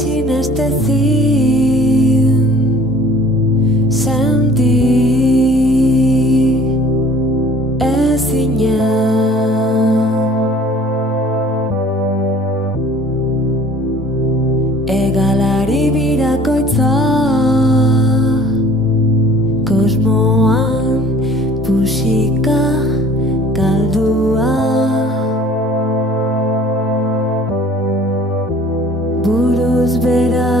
sinestezin senti ezina. Egalari birakoitza kosmoan pusika galdua, buruz bera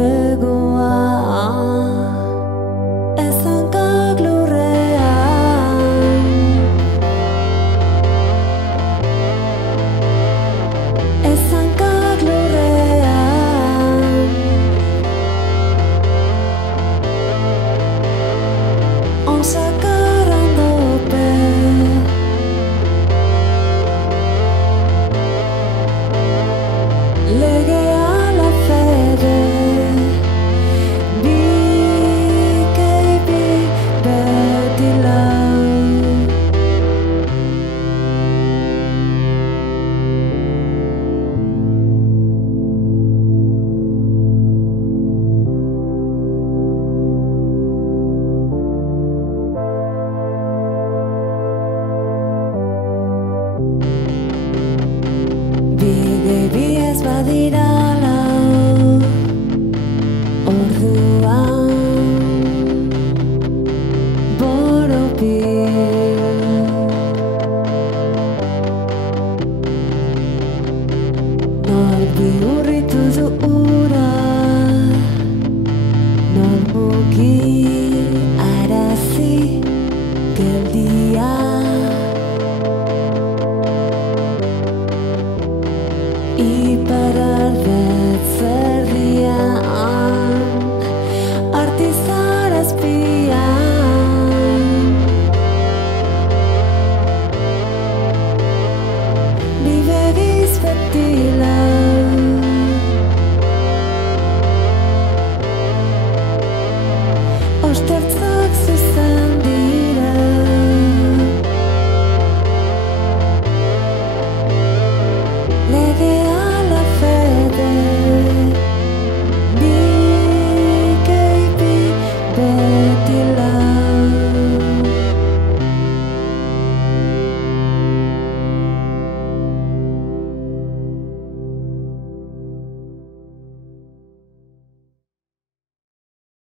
egoa ez hankak lurrean, ez hankak lurrean, onzakar ondope legea la fede bikeipi beti lau. Bide ez badira lau orduan boropil, nor bihurritu du ura, nor mugi arazi geldia, iparraldet zerdian artizar azpian, bi begiz beti